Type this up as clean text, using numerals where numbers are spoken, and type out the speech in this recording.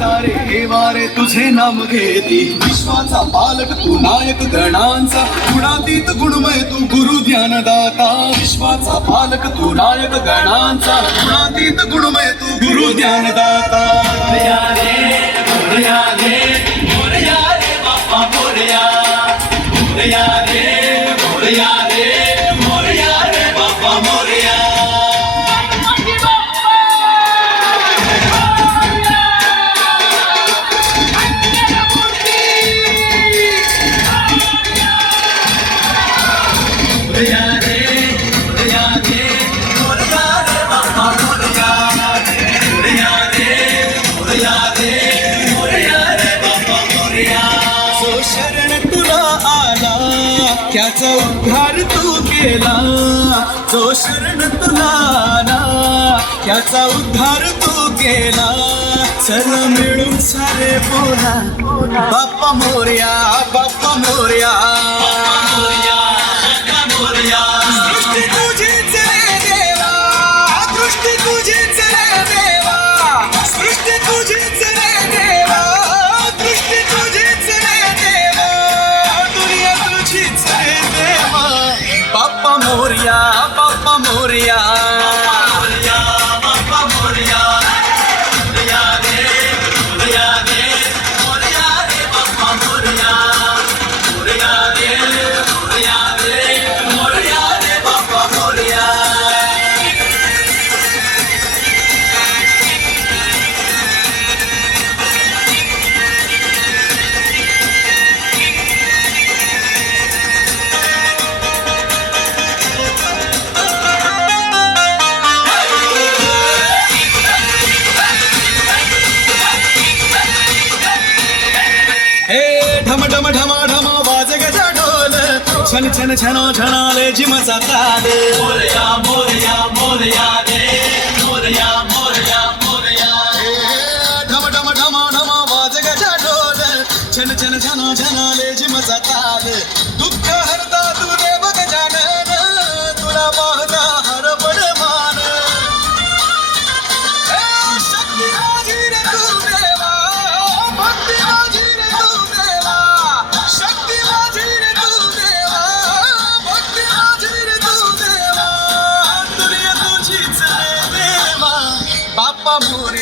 तारे हे वारे तुझे नाम घेती विश्वाचा पालक तू नायक गणांचा गुणातीत गुणमय तू गुरु ज्ञानदाता विश्वाचा पालक तू नायक गणांचा गुणातीत गुणमय तू गुरु ज्ञानदाता मोरया रे मोरया रे बाप्पा मोरया मोरया रे मोरया रे मोरया रे बाप्पा मोरया त्याचा उद्धार तू केला जो शरण तुला आला त्याचा उद्धार तू केला चल मिळून सारे बोला बाप्पा मोरया बाप्पा मोरया सृष्टी तुझीच रे देवा दृष्टी तुझीच रे देवा सृष्टी तुझीच रे देवा दृष्टी तुझीच रे देवा दुनिया तुझीच रे देवा बाप्पा मोरया बाप्पा मोरया बाप्पा मोरया मोरया रे मोरया रे मोरया रे बाप्पा मोरया मोरया रे मोरया रे मोरया रे बाप्पा मोरया ढम ढम ढमा ढम वाज गजा ढोल छन छन छनो छनाले जिमचा ताल मोरया मोरया मोरया रे मोरया मोरया मोरया ढम ढम ढमा ढम वाज गजा ढोल छन छन छनो छनाले जिमचा ताल दुःख हरता तू देव गजानन तुला पाहता हरपड मान शक्ती माझी रे तू देवा भक्ती माझी रे तू देवा शक्ती माझी रे तू देवा भक्ती माझी रे तू देवा दुनिया तुझीच रे देवा बाप्पा मोरया